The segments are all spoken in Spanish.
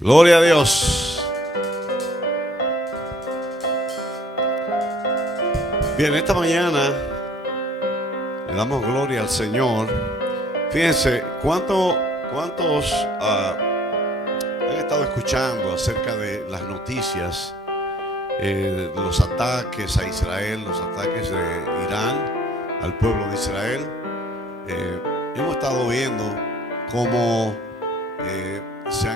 Gloria a Dios. Bien, esta mañana le damos gloria al Señor. Fíjense, ¿cuántos han estado escuchando acerca de las noticias, los ataques a Israel, los ataques de Irán al pueblo de Israel? Hemos estado viendo cómo se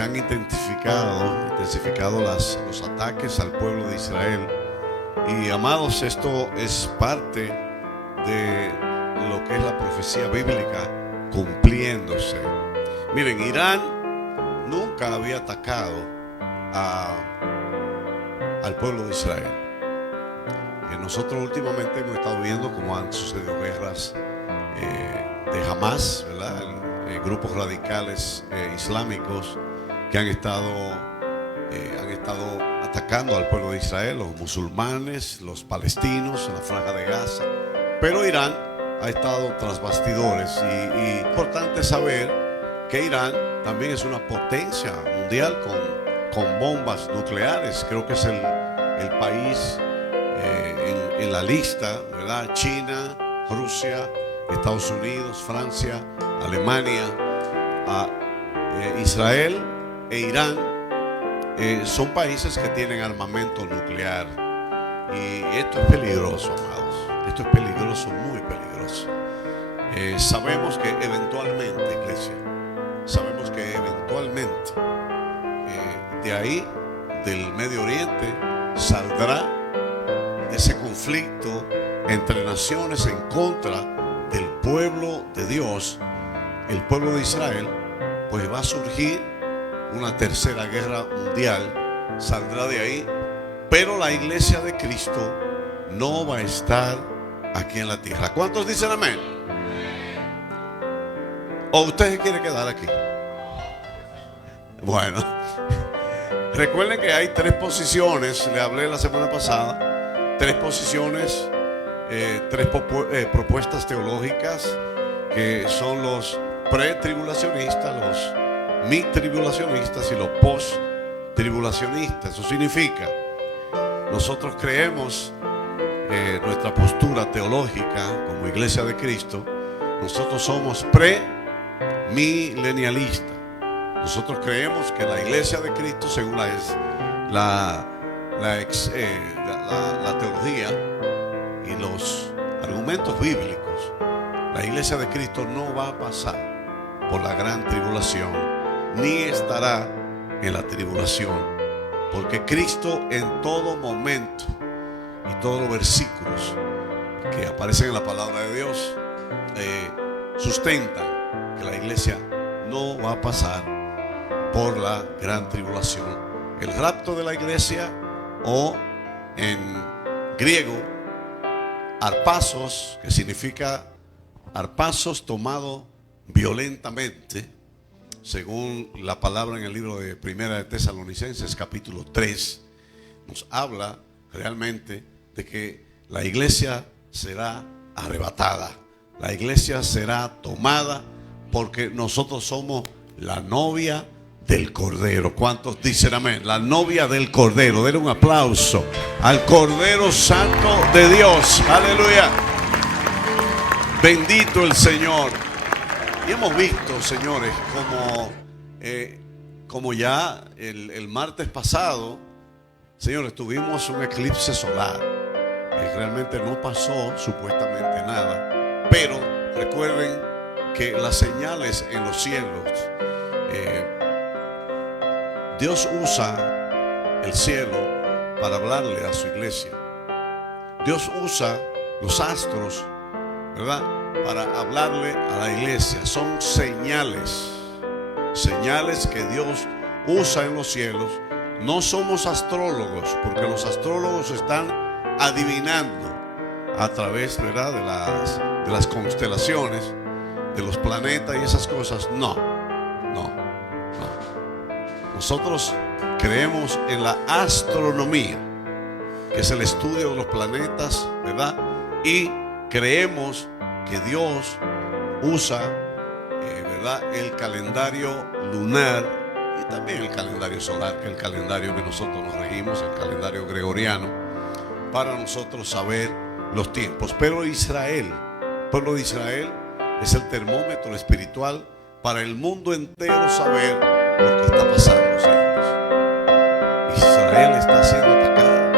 han intensificado, los ataques al pueblo de Israel. Y amados, esto es parte de lo que es la profecía bíblica cumpliéndose. Miren, Irán nunca había atacado al pueblo de Israel. Nosotros últimamente hemos estado viendo cómo han sucedido guerras de Hamas, ¿verdad? Grupos radicales islámicos que han estado atacando al pueblo de Israel, los musulmanes, los palestinos en la franja de Gaza. Pero Irán ha estado tras bastidores y es importante saber que Irán también es una potencia mundial con bombas nucleares. Creo que es el país en la lista, ¿verdad? China, Rusia, Estados Unidos, Francia, Alemania, Israel e Irán son países que tienen armamento nuclear. Y esto es peligroso, amados. Esto es peligroso, muy peligroso. Sabemos que eventualmente, iglesia, de ahí, del Medio Oriente, saldrá ese conflicto entre naciones en contra del pueblo de Dios, el pueblo de Israel. Pues va a surgir una tercera guerra mundial, saldrá de ahí, pero la iglesia de Cristo no va a estar aquí en la tierra. ¿Cuántos dicen amén? ¿O usted se quiere quedar aquí? Bueno, recuerden que hay tres posiciones. Le hablé la semana pasada. Tres posiciones, tres propuestas teológicas, que son los pretribulacionistas, los mid-tribulacionistas y los post-tribulacionistas. Eso significa, nosotros creemos, nuestra postura teológica como Iglesia de Cristo, nosotros somos pre-milenialistas. Nosotros creemos que la Iglesia de Cristo, según la teología y los argumentos bíblicos, la Iglesia de Cristo no va a pasar por la gran tribulación, ni estará en la tribulación, porque Cristo en todo momento, y todos los versículos que aparecen en la palabra de Dios sustentan que la iglesia no va a pasar por la gran tribulación. El rapto de la iglesia, o en griego arpasos, que significa arpasos tomado violentamente, según la palabra en el libro de Primera de Tesalonicenses capítulo 3, nos habla realmente de que la iglesia será arrebatada, la iglesia será tomada, porque nosotros somos la novia del Cordero. ¿Cuántos dicen amén? La novia del Cordero. Denle un aplauso al Cordero Santo de Dios. Aleluya. Bendito el Señor. Y hemos visto, señores, como ya el martes pasado, señores, tuvimos un eclipse solar. Realmente no pasó supuestamente nada, pero recuerden que las señales en los cielos, Dios usa el cielo para hablarle a su iglesia. Dios usa los astros, ¿verdad?, para hablarle a la iglesia. Son señales que Dios usa en los cielos. No somos astrólogos, porque los astrólogos están adivinando a través, ¿verdad?, de las constelaciones, de los planetas y esas cosas. No. Nosotros creemos en la astronomía, que es el estudio de los planetas, ¿verdad? Y creemos que Dios usa, ¿verdad?, el calendario lunar y también el calendario solar, que es el calendario que nosotros nos regimos, el calendario gregoriano, para nosotros saber los tiempos. Pero Israel, el pueblo de Israel, es el termómetro espiritual para el mundo entero saber lo que está pasando, señores. Israel está siendo atacado,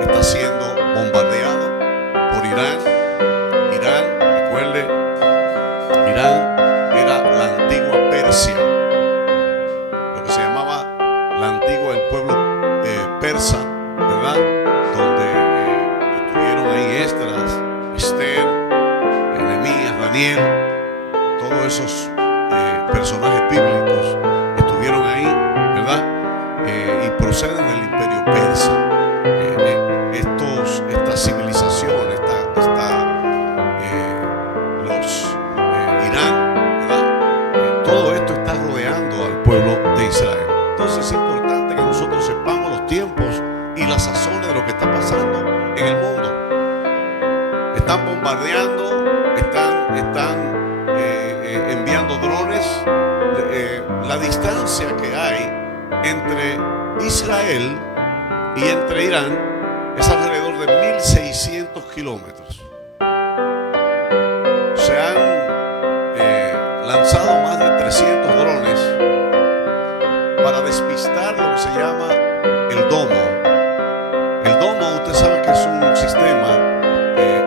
está siendo bombardeado por Irán. Irán, recuerde, Irán era la antigua Persia, lo que se llamaba la antigua, el pueblo persa, ¿verdad? Donde estuvieron ahí Esdras, Esther, Nehemías, Daniel, todos esos personajes bíblicos estuvieron ahí, ¿verdad? Y proceden del imperio persa. Esta civilización, Irán, ¿verdad? Todo esto está rodeando al pueblo de Israel. Entonces es importante que nosotros sepamos los tiempos y las sazones de lo que está pasando en el mundo. Están bombardeando, están enviando drones. La distancia que hay entre Israel y entre Irán es alrededor de 1.600 kilómetros. Se han lanzado más de 300 drones para despistar lo que se llama el domo. El domo, usted sabe que es un sistema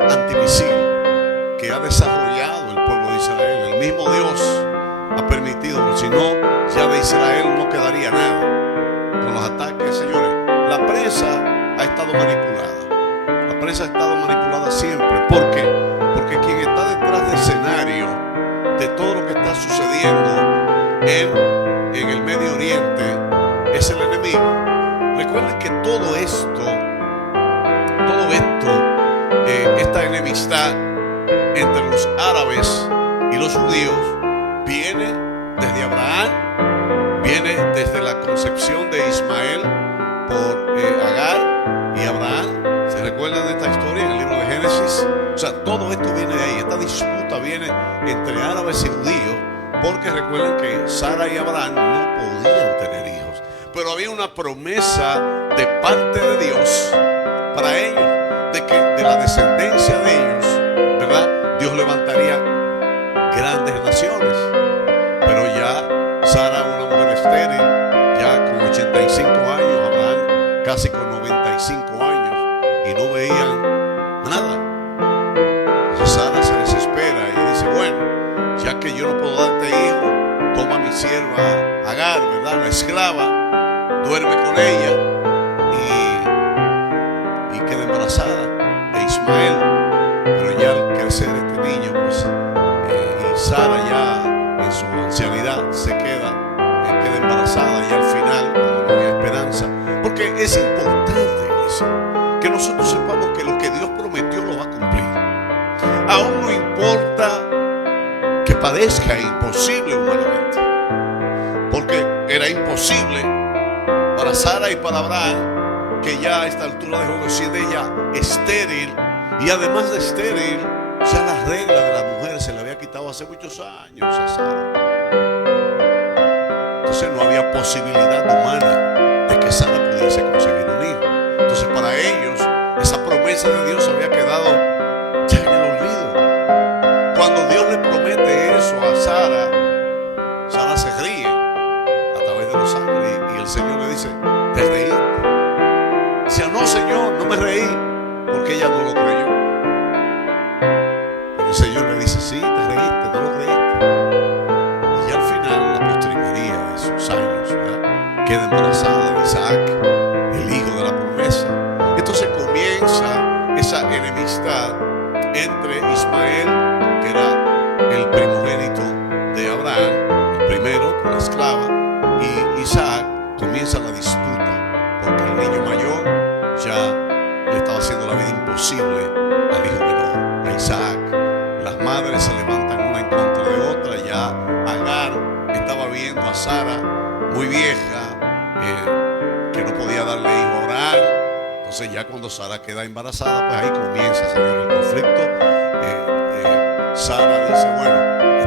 antimisil que ha desarrollado el pueblo de Israel. El mismo Dios ha permitido, si no, ya de Israel no quedaría nada. Con los ataques, señores, la prensa ha estado manipulada. La prensa ha estado manipulada siempre. ¿Por qué? Porque quien está detrás del escenario de todo lo que está sucediendo en el Medio Oriente es el enemigo. Recuerden que todo esto, esta enemistad entre los árabes y los judíos viene desde Abraham, viene desde la concepción de Ismael por Agar y Abraham. ¿Se recuerdan de esta historia en el libro de Génesis? O sea, todo esto viene de ahí. Esta disputa viene entre árabes y judíos, porque recuerden que Sara y Abraham no podían tener hijos, pero había una promesa de parte de Dios para ellos, de que de la descendencia de ellos, ¿verdad?, Dios levantaría grandes naciones. Pero ya Sara, una mujer estéril, ya con 85 años, Abraham casi con 95 años, y no veían nada. Entonces Sara se desespera y dice: bueno, ya que yo no puedo darte hijo, toma mi sierva Agar, ¿verdad?, la esclava, duerme con ella y queda embarazada de Ismael. Pero ya al crecer este niño, pues, y Sara ya en su ancianidad se queda embarazada, y al final, cuando no había esperanza, porque es importante, iglesia, que nosotros sepamos que lo que Dios prometió lo va a cumplir. Aún no importa que parezca imposible humanamente, porque era imposible para Sara y para Abraham, que ya a esta altura de juego, siendo ella estéril, y además de estéril, ya la regla de la mujer se le había quitado hace muchos años a Sara. Entonces no había posibilidad humana de que Sara pudiese conseguir un hijo. Entonces para ellos esa promesa de Dios había quedado ya en el olvido. Cuando Dios le promete eso a Sara, Sara se ríe a través de los ángeles, y el Señor le dice: ¿te reíste? Dice: no, Señor, no me reí, porque ella no lo creyó. Pero el Señor le dice: sí, te reíste, no lo creíste. Y ya al final, la postrimería de sus años, ¿verdad?, queda embarazada de Isaac, el hijo de la promesa. Entonces comienza esa enemistad entre Ismael, que era el primogénito de Abraham, el primero con la esclava, y Isaac. Comienza la disputa, porque el niño mayor ya le estaba haciendo la vida imposible al hijo menor, a Isaac. Las madres se levantan una en contra de otra. Ya Agar estaba viendo a Sara muy vieja, que no podía darle hijo a Abraham. Entonces ya cuando Sara queda embarazada, pues ahí comienza, Señor, el conflicto. Sara dice: bueno,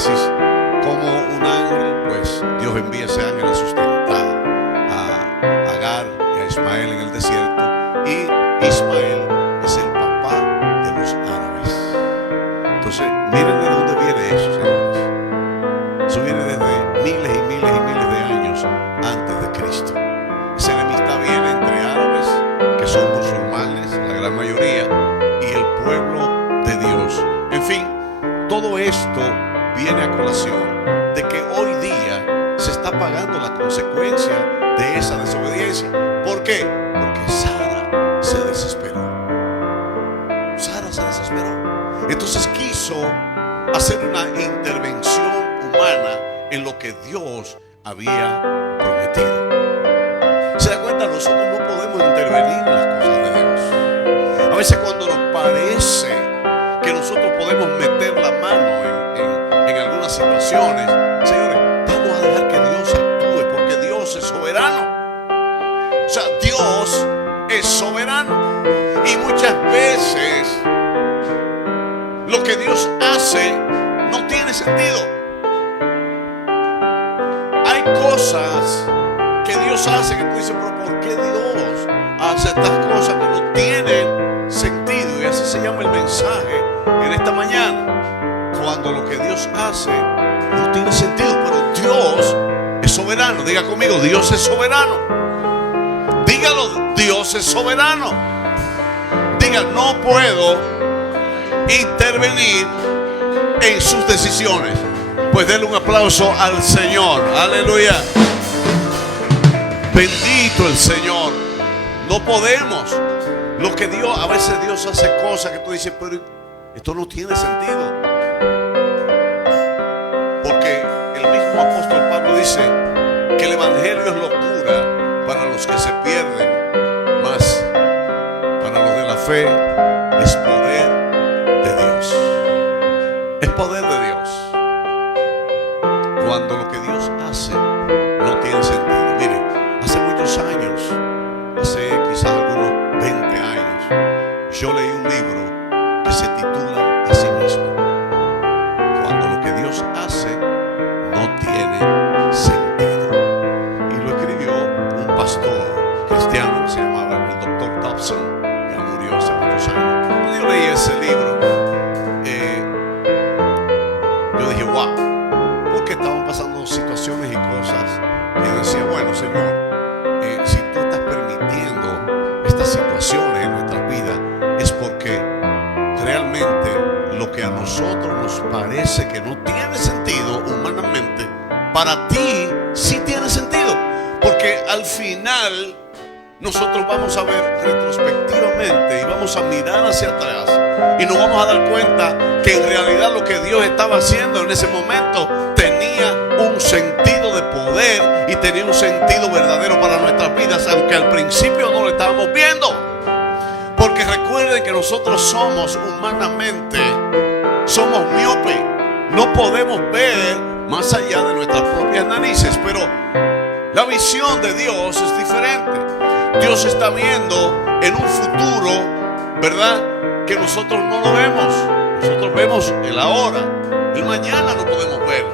Génesis como un ángel, pues Dios envía ese ángel a sustentar a Agar y a Ismael en el desierto, y Ismael es el papá de los árabes. Entonces, miren de dónde viene eso, señores. Eso viene desde miles y miles y miles de años antes de Cristo. Esa enemistad viene entre árabes, que son musulmanes, la gran mayoría, y el pueblo de Dios. En fin, todo esto viene a colación de que hoy día se está pagando la consecuencia de esa desobediencia. ¿Por qué? Porque Sara se desesperó. Sara se desesperó. Entonces quiso hacer una intervención humana en lo que Dios había prometido. ¿Se da cuenta? Nosotros no podemos intervenir en las cosas de Dios. A veces cuando nos parece que nosotros podemos meter la mano en algunas situaciones, señores, vamos a dejar que Dios actúe, porque Dios es soberano. O sea, Dios es soberano. Y muchas veces lo que Dios hace no tiene sentido. Hay cosas que Dios hace que tú dices, pero ¿por qué Dios hace estas cosas que no tienen sentido? Y así se llama el mensaje en esta mañana. Cuando lo que Dios hace no tiene sentido, pero Dios es soberano. Diga conmigo, Dios es soberano. Dígalo, Dios es soberano. Diga, no puedo intervenir en sus decisiones. Pues denle un aplauso al Señor. Aleluya. Bendito el Señor. No podemos. Lo que Dios, a veces Dios hace cosas que tú dices, pero esto no tiene sentido. Porque el mismo apóstol Pablo dice que el evangelio es locura para los que se pierden, mas para los de la fe es poder de Dios. Es poder de Dios. Cuando lo que Dios hace no tiene sentido. Mire, hace muchos años, hace quizás algunos 20 años, yo leí un libro que se titula así mismo: Cuando lo que Dios hace no tiene sentido. Y lo escribió un pastor cristiano que se llamaba el Dr. Dobson. Ya murió hace muchos años. Cuando yo leí ese libro, yo dije, wow, porque estaban pasando situaciones y cosas. Y yo decía, bueno, Señor, si tú estás permitiendo estas situaciones en nuestras vidas, es porque realmente lo que a nosotros nos parece que no tiene sentido humanamente, para ti sí tiene sentido. Porque al final nosotros vamos a ver retrospectivamente y vamos a mirar hacia atrás y nos vamos a dar cuenta que en realidad lo que Dios estaba haciendo en ese momento tenía un sentido de poder y tenía un sentido verdadero para nuestras vidas, aunque al principio no lo estábamos viendo. Porque recuerden que nosotros somos humanamente, somos miopes, no podemos ver más allá de nuestras propias narices, pero la visión de Dios es diferente. Dios está viendo en un futuro, ¿verdad?, que nosotros no lo vemos. Nosotros vemos el ahora. El mañana no podemos ver.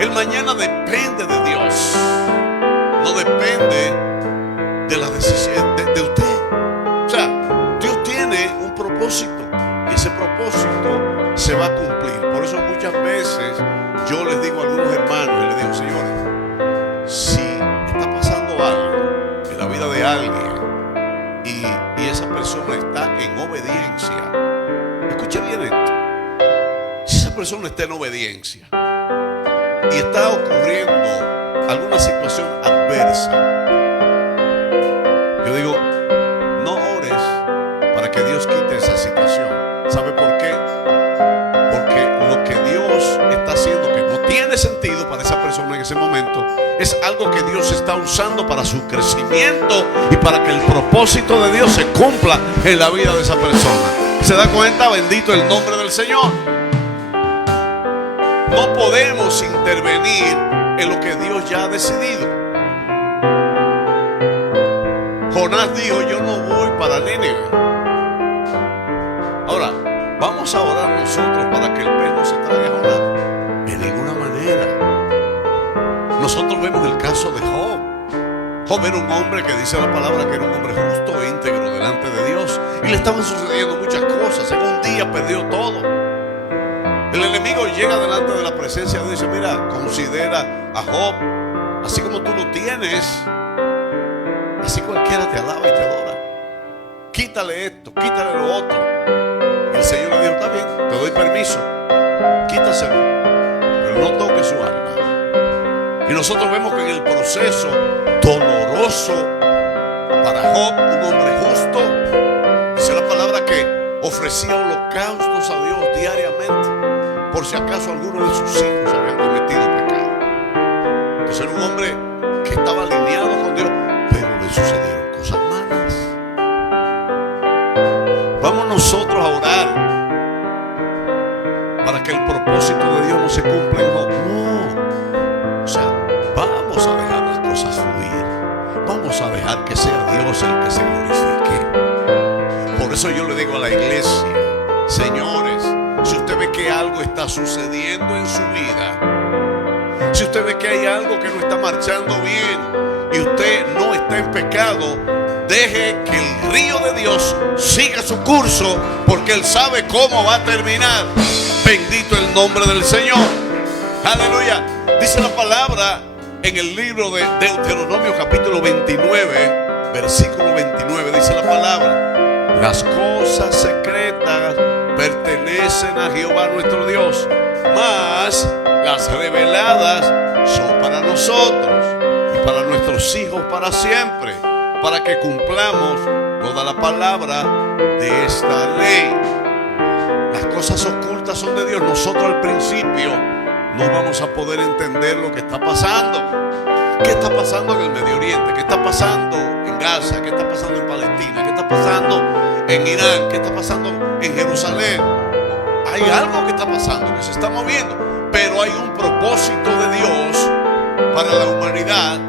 El mañana depende de Dios. No depende de la decisión de usted. O sea, Dios tiene un propósito y ese propósito se va a cumplir. Por eso muchas veces yo les digo a algunos hermanos y les digo, señores, si está pasando algo en la vida de alguien y esa persona está en obediencia, escuche bien esto. Si esa persona está en obediencia y está ocurriendo alguna situación adversa, yo digo, no ores para que Dios quite esa situación. ¿Sabe por qué? Porque lo que Dios está haciendo, que no tiene sentido para esa persona en ese momento, es algo que Dios está usando para su crecimiento y para que el propósito de Dios se cumpla en la vida de esa persona. ¿Se da cuenta? Bendito el nombre del Señor. No podemos intervenir en lo que Dios ya ha decidido. Jonás dijo, yo no voy para Nínive. Ahora, vamos a orar nosotros para que el pez no se traiga a Jonás. Job era un hombre que dice la palabra que era un hombre justo e íntegro delante de Dios, y le estaban sucediendo muchas cosas. En un día perdió todo. El enemigo llega delante de la presencia de Dios y dice: mira, considera a Job así como tú lo tienes, así cualquiera te alaba y te adora. Quítale esto, quítale lo otro. Y el Señor le dijo: está bien, te doy permiso, quítaselo, pero no toques su alma. Y nosotros vemos que en el proceso doloroso para Job, un hombre justo, dice la palabra que ofrecía holocaustos a Dios diariamente, por si acaso alguno de sus hijos habían cometido pecado. Entonces era un hombre que estaba alineado con Dios, pero le sucedieron cosas malas. Vamos nosotros a orar para que el propósito de Dios no se cumpla en Job. No. O sea, vamos a dejar las cosas fluir. Vamos a dejar que sea Dios el que se glorifique. Por eso yo le digo a la iglesia: señores, si usted ve que algo está sucediendo en su vida, si usted ve que hay algo que no está marchando bien y usted no está en pecado, deje que el río de Dios siga su curso, porque Él sabe cómo va a terminar. Bendito el nombre del Señor. Aleluya. Dice la palabra en el libro de Deuteronomio capítulo 29, versículo 29, dice la palabra: las cosas secretas pertenecen a Jehová nuestro Dios, mas las reveladas son para nosotros y para nuestros hijos para siempre, para que cumplamos toda la palabra de esta ley. Las cosas ocultas son de Dios. Nosotros al principio no vamos a poder entender lo que está pasando. ¿Qué está pasando en el Medio Oriente? ¿Qué está pasando en Gaza? ¿Qué está pasando en Palestina? ¿Qué está pasando en Irán? ¿Qué está pasando en Jerusalén? Hay algo que está pasando, que se está moviendo, pero hay un propósito de Dios para la humanidad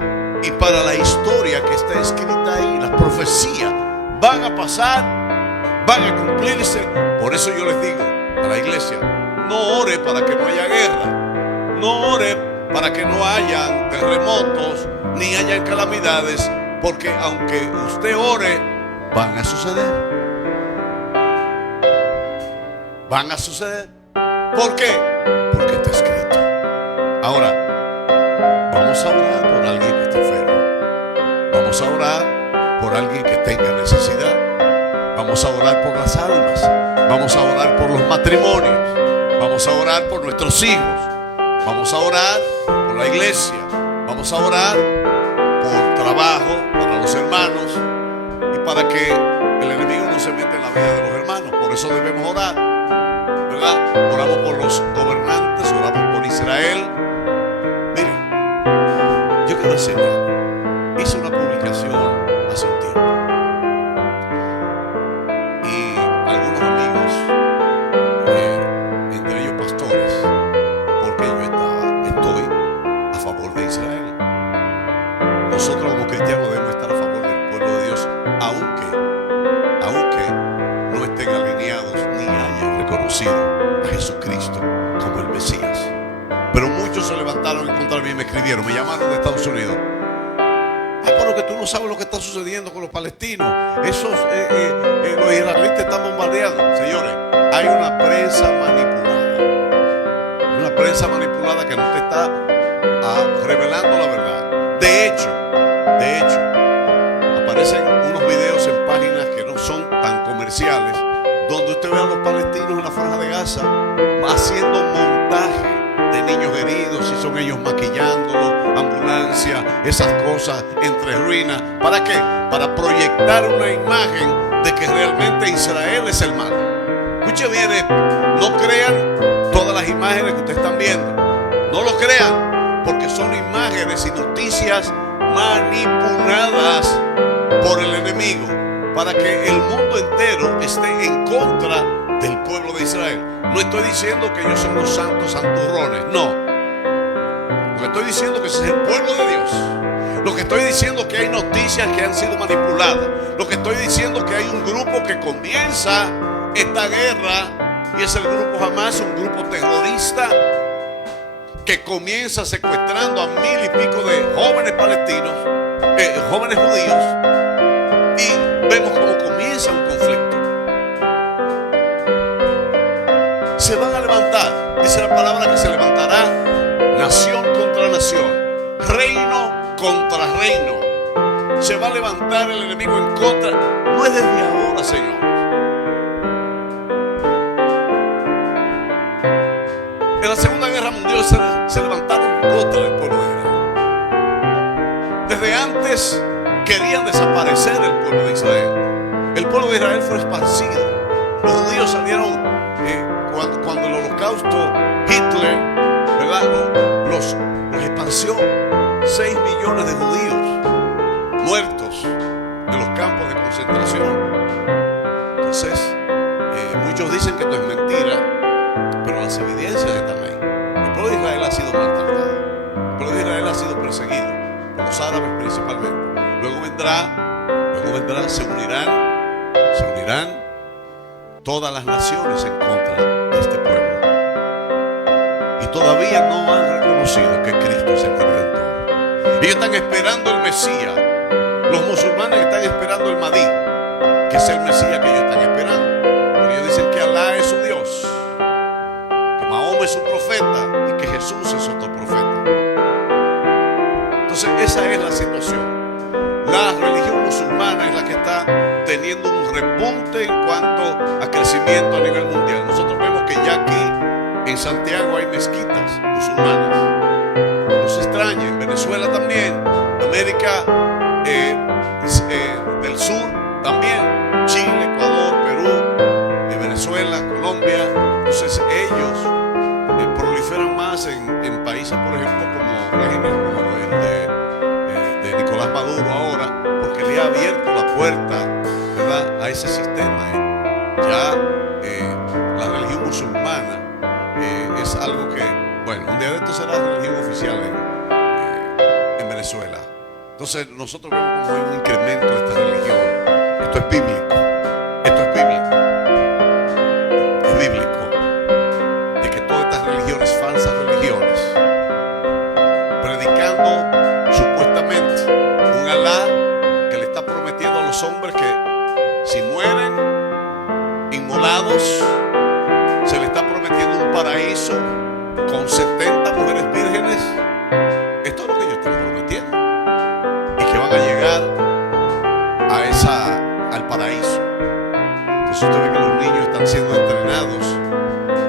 y para la historia que está escrita ahí. Las profecías van a pasar, van a cumplirse. Por eso yo les digo a la iglesia: no ore para que no haya guerra. No ore para que no hayan terremotos ni hayan calamidades, porque aunque usted ore, van a suceder. Van a suceder. ¿Por qué? Porque está escrito. Ahora, vamos a orar por alguien que esté enfermo. Vamos a orar por alguien que tenga necesidad. Vamos a orar por las almas. Vamos a orar por los matrimonios. Vamos a orar por nuestros hijos. Vamos a orar por la iglesia. Vamos a orar por trabajo para los hermanos y para que el enemigo no se meta en la vida de los hermanos. Por eso debemos orar, ¿verdad? Oramos por los gobernantes, oramos por Israel. Miren, yo quiero decir algo. Hice una publicación hace un tiempo y algunos amigos, entre ellos pastores, porque yo estoy a favor de Israel. Nosotros como cristianos debemos estar a favor del pueblo de Dios, aunque no estén alineados ni hayan reconocido a Jesucristo como el Mesías. Pero muchos se levantaron en contra de mí y me escribieron, me llamaron de Estados Unidos: pero que tú no sabes lo que está sucediendo con los palestinos. Esos los israelitas están bombardeando. Señores, hay una prensa manipulada. Una prensa manipulada que no te está revelando la verdad. De hecho, aparecen unos videos en páginas que no son tan comerciales, donde usted ve a los palestinos en la franja de Gaza haciendo montaje de niños heridos, y son ellos maquillándolos, ambulancia, esas cosas entre ruinas. ¿Para qué? Para proyectar una imagen de que realmente Israel es el mal. Escuche bien esto: no crean todas las imágenes que ustedes están viendo. No lo crean, porque son imágenes y noticias manipuladas por el enemigo para que el mundo entero esté en contra del pueblo de Israel. No estoy diciendo que ellos son los santos santurrones, no. Lo que estoy diciendo es que ese es el pueblo de Dios. Lo que estoy diciendo es que hay noticias que han sido manipuladas. Lo que estoy diciendo es que hay un grupo que comienza esta guerra, y es el grupo Hamas, un grupo terrorista que comienza secuestrando a 1000 y pico de jóvenes palestinos jóvenes judíos, y vemos cómo comienza un conflicto. Se van a levantar, dice la palabra que se levantará nación contra nación, reino contra reino. Se va a levantar el enemigo en contra. No es desde ahora, Señor. En la Segunda Guerra Mundial se levantaron en contra del pueblo de Israel. Desde antes querían desaparecer el pueblo de Israel. El pueblo de Israel fue esparcido. Los judíos salieron cuando el holocausto, Hitler, ¿verdad? Los esparció. 6 millones de judíos muertos en los campos de concentración. Entonces, muchos dicen que esto es mentira, pero las evidencias están ahí. El pueblo de Israel ha sido maltratado. El pueblo de Israel ha sido perseguido por los árabes principalmente. Luego vendrá, se unirán todas las naciones en contra de este pueblo. Y todavía no han reconocido que Cristo es el Redentor. Ellos están esperando el Mesías. Los musulmanes están esperando el Mahdi, que es el Mesías que ellos están esperando. Pero ellos dicen que Alá es su Dios, que Mahoma es su profeta y que Jesús es otro profeta. Entonces esa es la situación. La religión musulmana es la que está teniendo un repunte en cuanto a crecimiento a nivel mundial. Nosotros vemos que ya aquí en Santiago hay mezquitas musulmanas. No se extraña, en Venezuela también, América del Sur también, Chile, Ecuador, Perú, Venezuela, Colombia. Entonces ellos proliferan más en países, por ejemplo, como régimen como el de Nicolás Maduro ahora, porque le ha abierto la puerta, ¿verdad?, a ese sistema. Ya la religión musulmana es algo que, bueno, un día de esto será religión oficial en Venezuela. Entonces nosotros vemos como hay un incremento de esta religión. Esto es bíblico. Esto es bíblico. Es bíblico. De que todas estas religiones, falsas religiones, predicando supuestamente un Alá que le está prometiendo a los hombres que si mueren inmolados, se le está prometiendo un paraíso con 70 mujeres vírgenes. Esto es lo que ellos están prometiendo. Y que van a llegar al paraíso. Entonces usted ve que los niños están siendo entrenados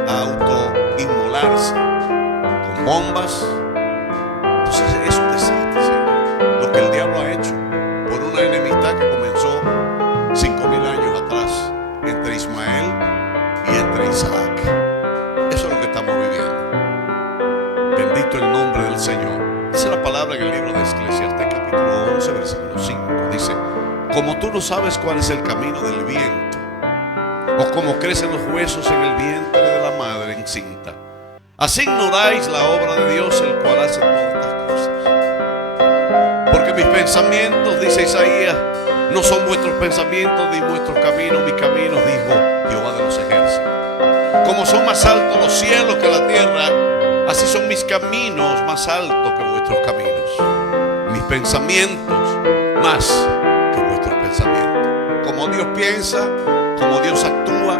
a autoinmolarse con bombas. Entonces es un desastre, Señor, lo que el diablo ha hecho por una enemistad que comenzó 5.000 años atrás entre Ismael y entre Isaac. Eso es lo que estamos viviendo. Bendito el nombre del Señor. Dice la palabra en el libro de Eclesiastés capítulo 11 versículo 5. Dice: como tú no sabes cuál es el camino del viento, o cómo crecen los huesos en el vientre de la madre encinta, así ignoráis la obra de Dios, el cual hace todas estas cosas. Porque mis pensamientos, dice Isaías, no son vuestros pensamientos ni vuestros caminos, mis caminos, dijo Jehová de los ejércitos. Como son más altos los cielos que la tierra, así son mis caminos más altos que vuestros caminos, mis pensamientos más que vuestros pensamientos. Como Dios piensa, como Dios actúa,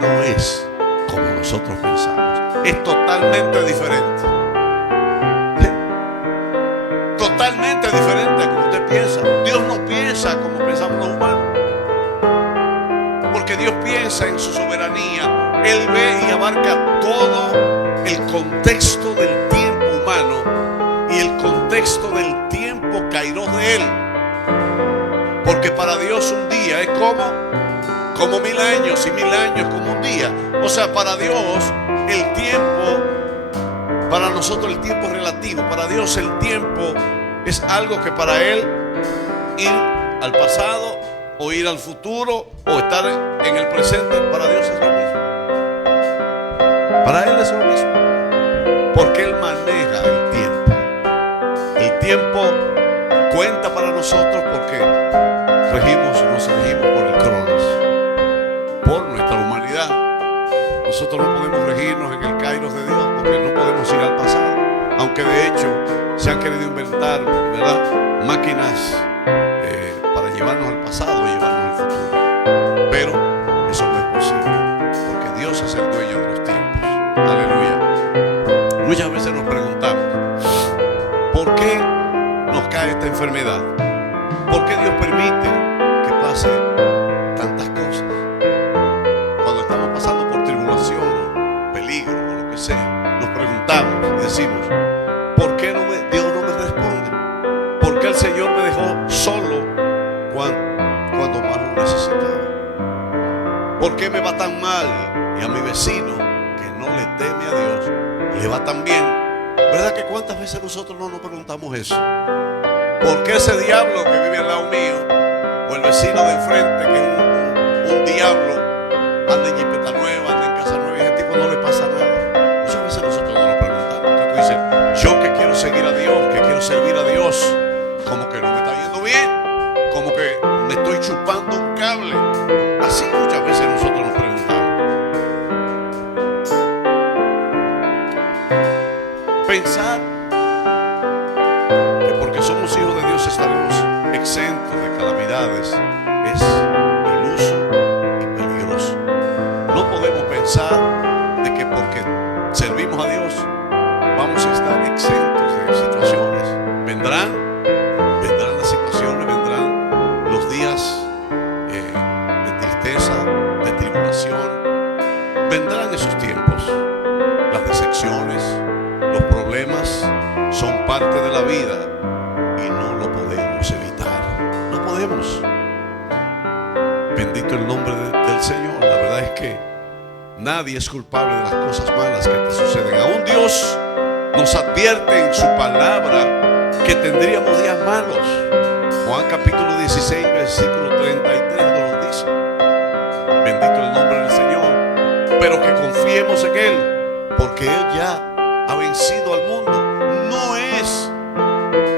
no es como nosotros pensamos. Es totalmente diferente. Totalmente diferente a como usted piensa. Dios no piensa como pensamos los humanos, porque Dios piensa en su soberanía. Él ve y abarca todo el contexto del tiempo humano y el contexto del tiempo kairos de Él. Porque para Dios un día es como 1000 años, y 1000 años como un día. O sea, para Dios el tiempo, para nosotros el tiempo es relativo. Para Dios el tiempo es algo que para Él ir al pasado o ir al futuro o estar en el presente, para Dios es lo mismo. Para Él es lo mismo, porque Él maneja el tiempo. El tiempo cuenta para nosotros porque nos regimos por el cronos, por nuestra humanidad. Nosotros no podemos regirnos en el kairos de Dios porque no podemos ir al pasado, aunque de hecho se han querido inventar, ¿verdad?, máquinas enfermedad? ¿Por qué Dios permite que pase tantas cosas? Cuando estamos pasando por tribulación o peligro o lo que sea, nos preguntamos y decimos, ¿por qué Dios no me responde? ¿Por qué el Señor me dejó solo cuando más lo necesitaba? ¿Por qué me va tan mal y a mi vecino que no le teme a Dios le va tan bien? ¿Verdad que cuántas veces nosotros no nos preguntamos eso? ¿Por qué ese diablo que vive al lado mío o el vecino de enfrente que es un diablo anda en jipeta nueva, anda en casa nueva y a ese tipo no le pasa nada? Muchas veces nosotros no nos preguntamos. Entonces tú dices, yo que quiero seguir a Dios, que quiero servir a Dios, como que no me está yendo bien, como que me estoy chupando un cable. Así muchas veces nosotros nos preguntamos. Pensar que porque somos hijos de Dios estaremos exentos de calamidades es iluso y peligroso. No podemos pensar de que porque servimos a Dios vamos a estar exentos de situaciones. Vendrán las situaciones, vendrán los días de tristeza, de tribulación. Vendrán esos tiempos, las decepciones, los problemas son parte de la vida y no lo podemos evitar. No podemos. Bendito el nombre del Señor. La verdad es que nadie es culpable de las cosas malas que te suceden. Aún Dios nos advierte en su palabra que tendríamos días malos. Juan capítulo 16, versículo 33 nos dice. Bendito el nombre del Señor. Pero que confiemos en Él, porque Él ya ha vencido al mundo. No es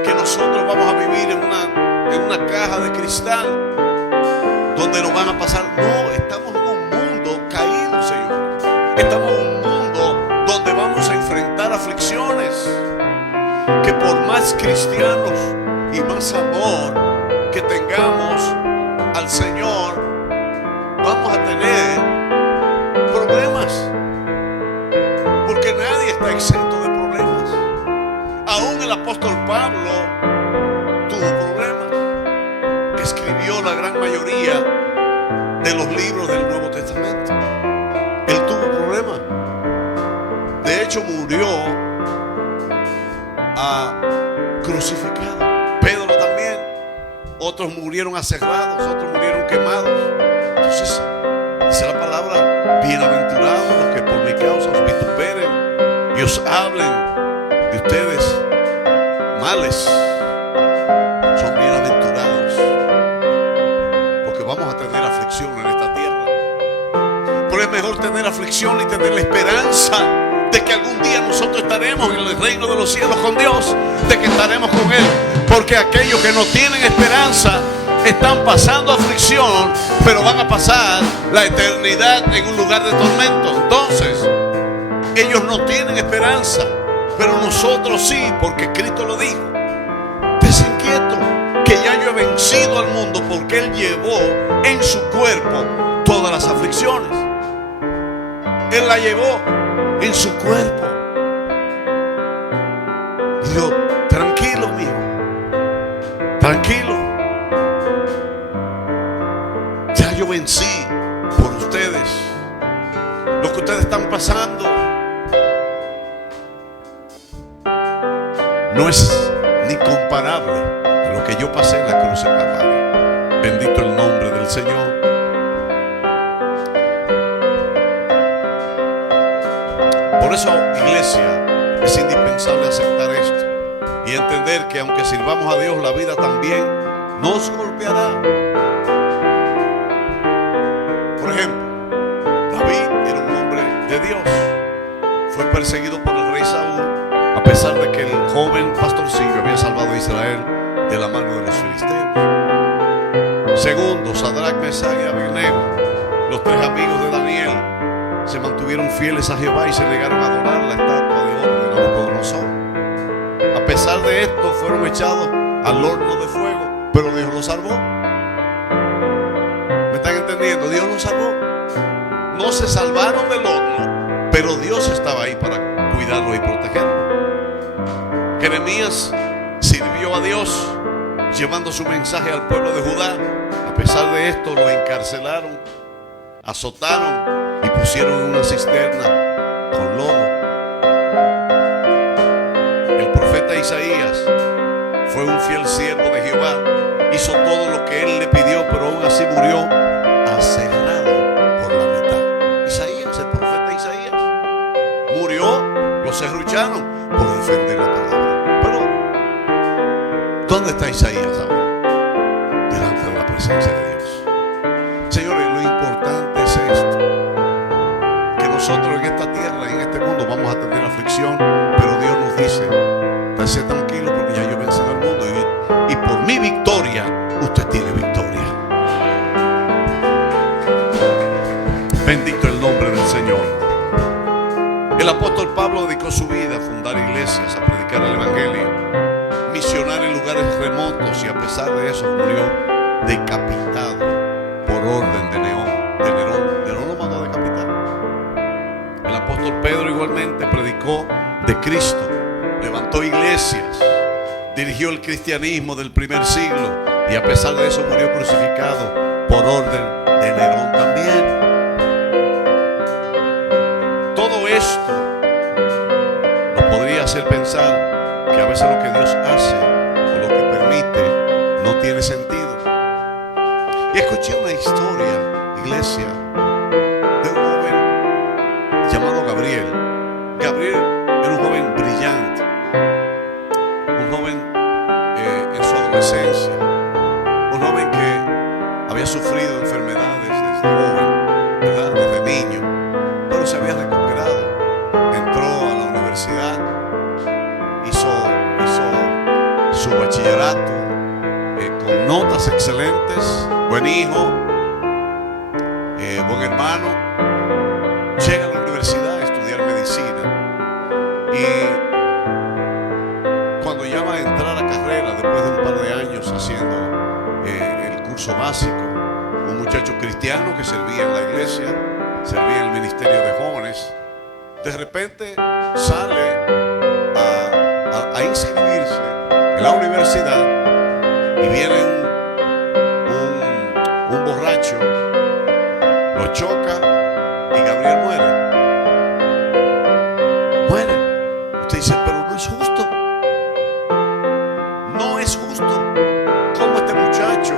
que nosotros vamos a vivir en una caja de cristal donde nos van a pasar. No, estamos en un mundo caído, Señor. Estamos en un mundo donde vamos a enfrentar aflicciones. Que por más cristianos y más amor que tengamos al Señor, vamos a tener problemas. Porque nadie está exento de problemas. Aún el apóstol Pablo tuvo problemas, que escribió la gran mayoría de los libros del Nuevo Testamento. Él tuvo problemas. De hecho, murió crucificado. Pedro también. Otros murieron aserrados, otros murieron quemados. Entonces, dice la palabra, bienaventurados los que por mi causa os vituperen y os hablen de ustedes males. Son bienaventurados, porque vamos a tener aflicción en esta tierra. Pero es mejor tener aflicción y tener la esperanza de que algún día nosotros estaremos en el reino de los cielos con Dios, de que estaremos con Él. Porque aquellos que no tienen esperanza están pasando aflicción, pero van a pasar la eternidad en un lugar de tormento. Entonces, ellos no tienen esperanza, pero nosotros sí, porque Cristo lo dijo. Desinquieto, que ya yo he vencido al mundo, porque Él llevó en su cuerpo todas las aflicciones. Él la llevó en su cuerpo. Dijo, tranquilo, mijo, tranquilo. Ya yo vencí por ustedes. Lo que ustedes están pasando no es ni comparable a lo que yo pasé en la cruz del Calvario. Bendito el nombre del Señor. Por eso, iglesia, es indispensable aceptar esto y entender que aunque sirvamos a Dios, la vida también nos golpeará. Por ejemplo, David era un hombre de Dios. Fue perseguido por el rey Saúl, a pesar de que el joven pastorcillo había salvado a Israel de la mano de los filisteos. Segundo, Sadrach, Mesach y Abednego, los tres amigos de Daniel, se mantuvieron fieles a Jehová y se negaron a adorar la estatua de oro de Nabucodonosor. A pesar de esto, fueron echados al horno de fuego, pero Dios los salvó. ¿Me están entendiendo? Dios los salvó. No se salvaron del horno, pero Dios estaba ahí para cuidarlos y protegerlos. Jeremías sirvió a Dios llevando su mensaje al pueblo de Judá. A pesar de esto, lo encarcelaron, azotaron y pusieron en una cisterna con lodo. El profeta Isaías fue un fiel siervo de Jehová, hizo todo lo que él le pidió, pero aún así murió aserrado por la mitad. Isaías, el profeta Isaías, murió, lo serrucharon por defender la palabra. Pero ¿dónde está Isaías ahora? Delante de la presencia de Dios. Señores, lo importante es esto, que nosotros en esta tierra, en este mundo, vamos a tener aflicción, pero Dios nos dice: esté tranquilo porque ya yo he vencido al mundo, y por mi victoria usted tiene victoria. Bendito el nombre del Señor. El apóstol Pablo dedicó su vida a fundar iglesias, a predicar el evangelio, misionar en lugares remotos, y a pesar de eso murió decapitado por orden de Nerón. Nerón lo mandó a decapitar. El apóstol Pedro igualmente predicó de Cristo, levantó iglesias, dirigió el cristianismo del primer siglo, y a pesar de eso murió crucificado por orden de Nerón también. Todo esto nos podría hacer pensar que a veces lo que Dios hace o lo que permite no tiene sentido. Y escuché una historia, iglesia, de un joven llamado Gabriel. Gabriel era un joven brillante, un joven en su adolescencia, un joven que había sufrido enfermedades desde joven, ¿verdad? Desde niño, pero se había recuperado. Entró a la universidad, hizo su bachillerato con notas excelentes, buen hijo, buen hermano. Llega a la universidad a estudiar medicina, y cuando ya va a entrar a carrera, después de un par de años haciendo el curso básico, un muchacho cristiano que servía en la iglesia, servía en el ministerio de jóvenes, de repente sale a inscribirse en la universidad, y viene un borracho, lo choca y Gabriel muere. Usted dice: pero no es justo. No es justo. Como este muchacho,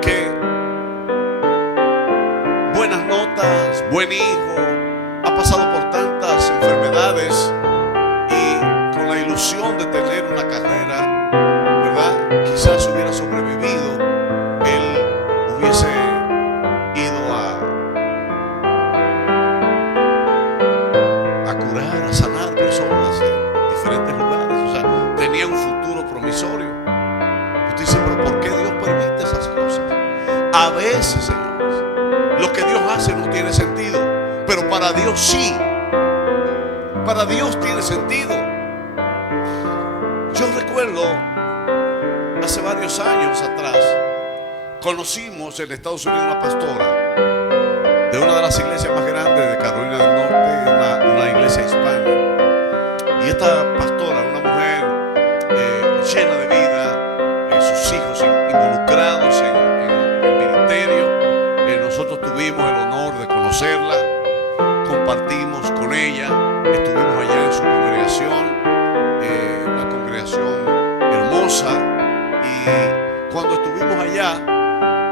que buenas notas, buen hijo, ha pasado por tantas enfermedades, y con la ilusión de tener una carrera, ¿verdad? Quizás hubiera sobrevivido, él hubiese ido a curar, a sanar personas en diferentes lugares. O sea, tenía un futuro promisorio. Usted dice: pero ¿por qué Dios permite esas cosas? A veces, señores, lo que Dios hace no tiene sentido, pero para Dios sí. Para Dios tiene sentido. Yo recuerdo, hace varios años atrás, conocimos en Estados Unidos una pastora de una de las iglesias más grandes de Carolina del Norte, una iglesia hispana. Y esta pastora, una mujer llena de vida, sus hijos involucrados en el ministerio. Nosotros tuvimos el honor de conocerla, compartimos con ella, estuvimos allá en su congregación, una congregación hermosa. Y cuando estuvimos allá,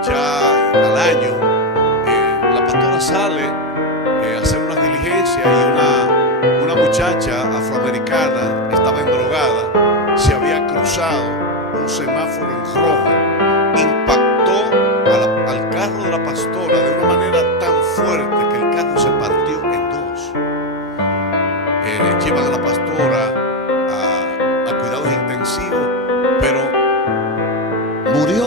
ya al año, la pastora sale a hacer unas diligencias, y una muchacha afroamericana estaba endrogada, se había cruzado un semáforo en rojo, impactó al carro de la pastora de una manera tan fuerte que el carro se partió en dos. Llevan a la pastora a cuidados intensivos, pero murió.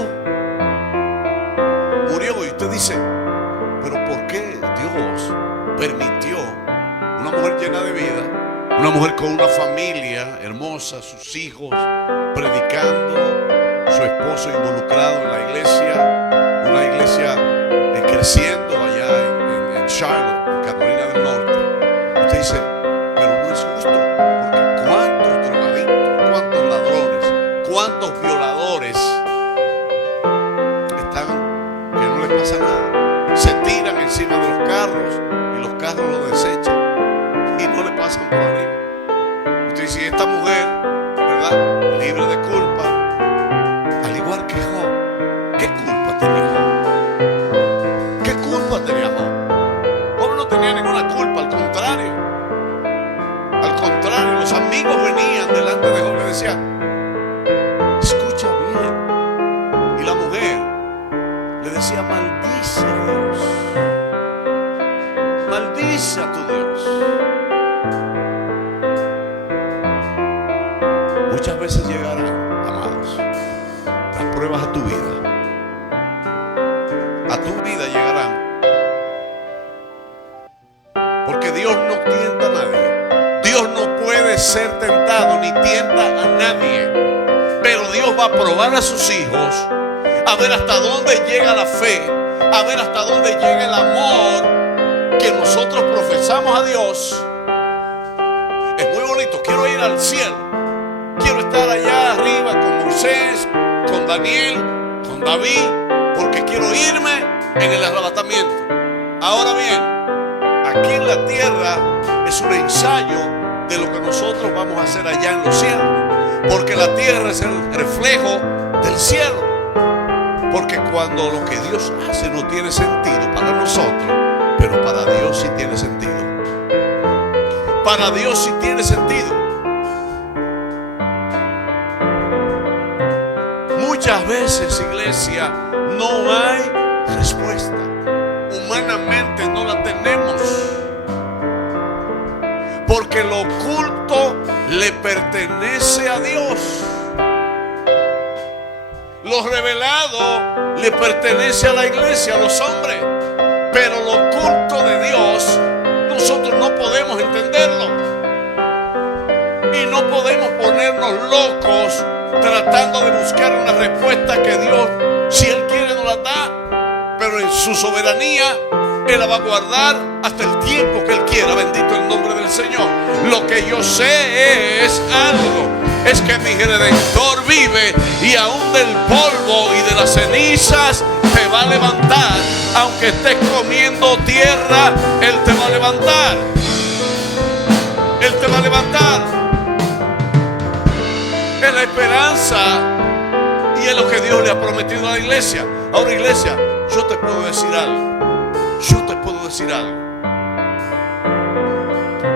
Y usted dice: pero ¿por qué Dios permitió una mujer llena de vida, una mujer con una familia hermosa, sus hijos predicando, su esposo involucrado en la iglesia, una iglesia creciendo allá en Charlotte, en Carolina del Norte? Usted dice: pero no es justo, porque cuántos drogadictos, cuántos ladrones, cuántos violadores carros y los carros lo desechan y no le pasan por arriba. Usted dice, esta mujer, ¿verdad?, libre de culpa, al igual que Job. ¿Qué culpa tenía Job? ¿Qué culpa tenía Job? Job no tenía ninguna culpa, al contrario. Al contrario, los amigos venían delante de Job y le decían, escucha bien. Y la mujer le decía, maldice a Dios. Maldice a tu Dios. Muchas veces llegarán, amados, las pruebas a tu vida. A tu vida llegarán. Porque Dios no tienta a nadie. Dios no puede ser tentado ni tienta a nadie. Pero Dios va a probar a sus hijos, a ver hasta dónde llega la fe, a ver hasta dónde llega el amor que nosotros profesamos a Dios. Es muy bonito. Quiero ir al cielo. Quiero estar allá arriba con Moisés, con Daniel, con David, porque quiero irme en el arrebatamiento. Ahora bien, aquí en la tierra es un ensayo de lo que nosotros vamos a hacer allá en los cielos, porque la tierra es el reflejo del cielo. Porque cuando lo que Dios hace no tiene sentido para nosotros, pero para Dios sí tiene sentido. Para Dios sí tiene sentido. Muchas veces, iglesia, no hay respuesta. Humanamente no la tenemos. Porque lo oculto le pertenece a Dios. Lo revelado le pertenece a la iglesia, a los hombres. Pero lo oculto de Dios, nosotros no podemos entenderlo. Y no podemos ponernos locos tratando de buscar una respuesta que Dios, si Él quiere, nos la da. Pero en su soberanía, Él la va a guardar hasta el tiempo que Él quiera. Bendito el nombre del Señor. Lo que yo sé es algo. Es que mi Redentor vive, y aún del polvo y de las cenizas te va a levantar. Aunque estés comiendo tierra, Él te va a levantar. Él te va a levantar. Es la esperanza y es lo que Dios le ha prometido a la iglesia. Ahora, iglesia, yo te puedo decir algo. Yo te puedo decir algo.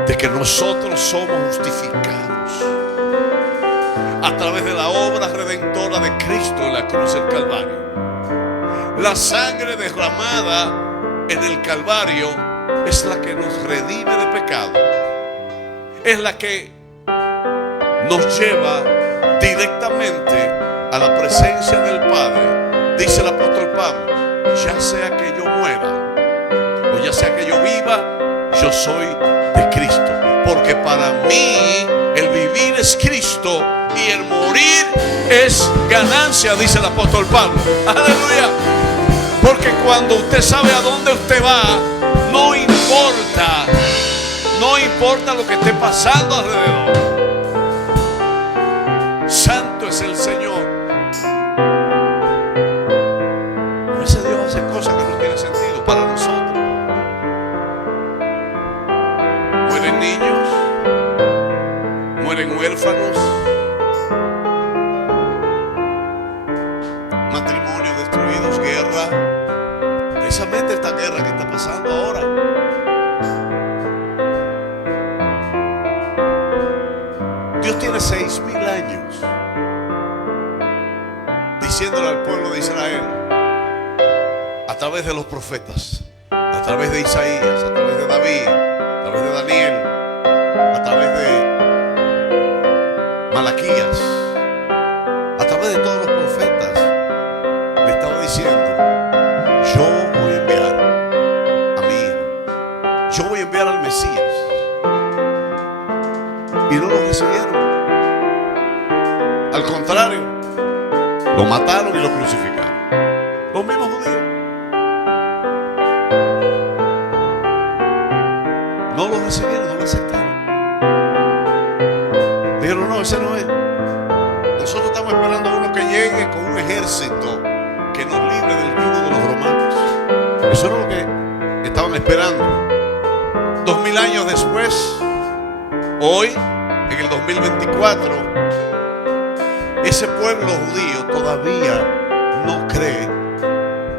De que nosotros somos justificados a través de la obra redentora de Cristo en la cruz del Calvario. La sangre derramada en el Calvario es la que nos redime de pecado. Es la que nos lleva directamente a la presencia del Padre. Dice el apóstol Pablo, ya sea que yo muera o ya sea que yo viva, yo soy de Cristo. Porque para mí el vivir es Cristo y el morir es ganancia, dice el apóstol Pablo. Aleluya. Porque cuando usted sabe a dónde usted va, no importa lo que esté pasando alrededor. Santo es el Señor. A veces Dios hace cosas que no tienen sentido para nosotros. Mueren niños, mueren huérfanos, matrimonios destruidos, guerra. Precisamente esta guerra que está pasando ahora. Dios tiene 6,000 años diciéndole al pueblo de Israel, a través de los profetas, a través de Isaías, a través de David, a través de Daniel, a través de Malaquías, a través de todos los profetas, le estaba diciendo, yo voy a enviar a mi hijo, yo voy a enviar al Mesías. Y no lo recibieron. Al contrario, lo mataron y lo crucificaron. Los mismos judíos. No lo recibieron, no lo aceptaron. Dijeron, no, ese no es. Nosotros estamos esperando a uno que llegue con un ejército que nos libre del yugo de los romanos. Eso es lo que estaban esperando. 2000 años después, hoy, en el 2024, ese pueblo judío todavía no cree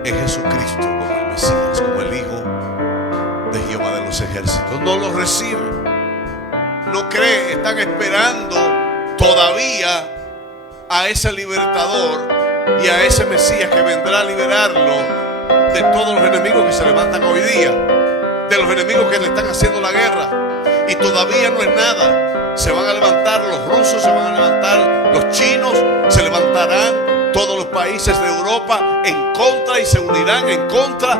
en Jesucristo como el Mesías, como el Hijo de Jehová de los ejércitos. No lo reciben, no creen, están esperando todavía a ese libertador y a ese Mesías que vendrá a liberarlo de todos los enemigos que se levantan hoy día, de los enemigos que le están haciendo la guerra. Y todavía no es nada. Se van a levantar los rusos, se van a levantar los chinos, se levantarán todos los países de Europa en contra y se unirán en contra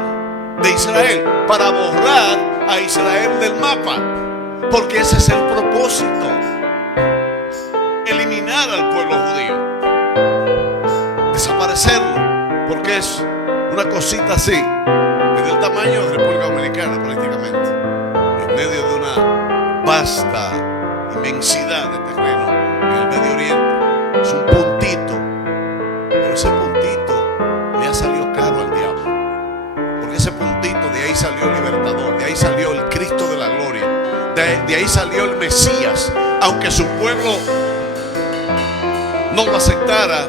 de Israel para borrar a Israel del mapa, porque ese es el propósito: eliminar al pueblo judío, desaparecerlo, porque es una cosita así, del tamaño de República Dominicana prácticamente, en medio de una vasta inmensidad de terreno en el Medio Oriente. Es un puntito, pero ese puntito le ha salido caro al diablo, porque ese puntito, de ahí salió el libertador, de ahí salió el Cristo de la gloria, de ahí salió el Mesías. Aunque su pueblo no lo aceptara,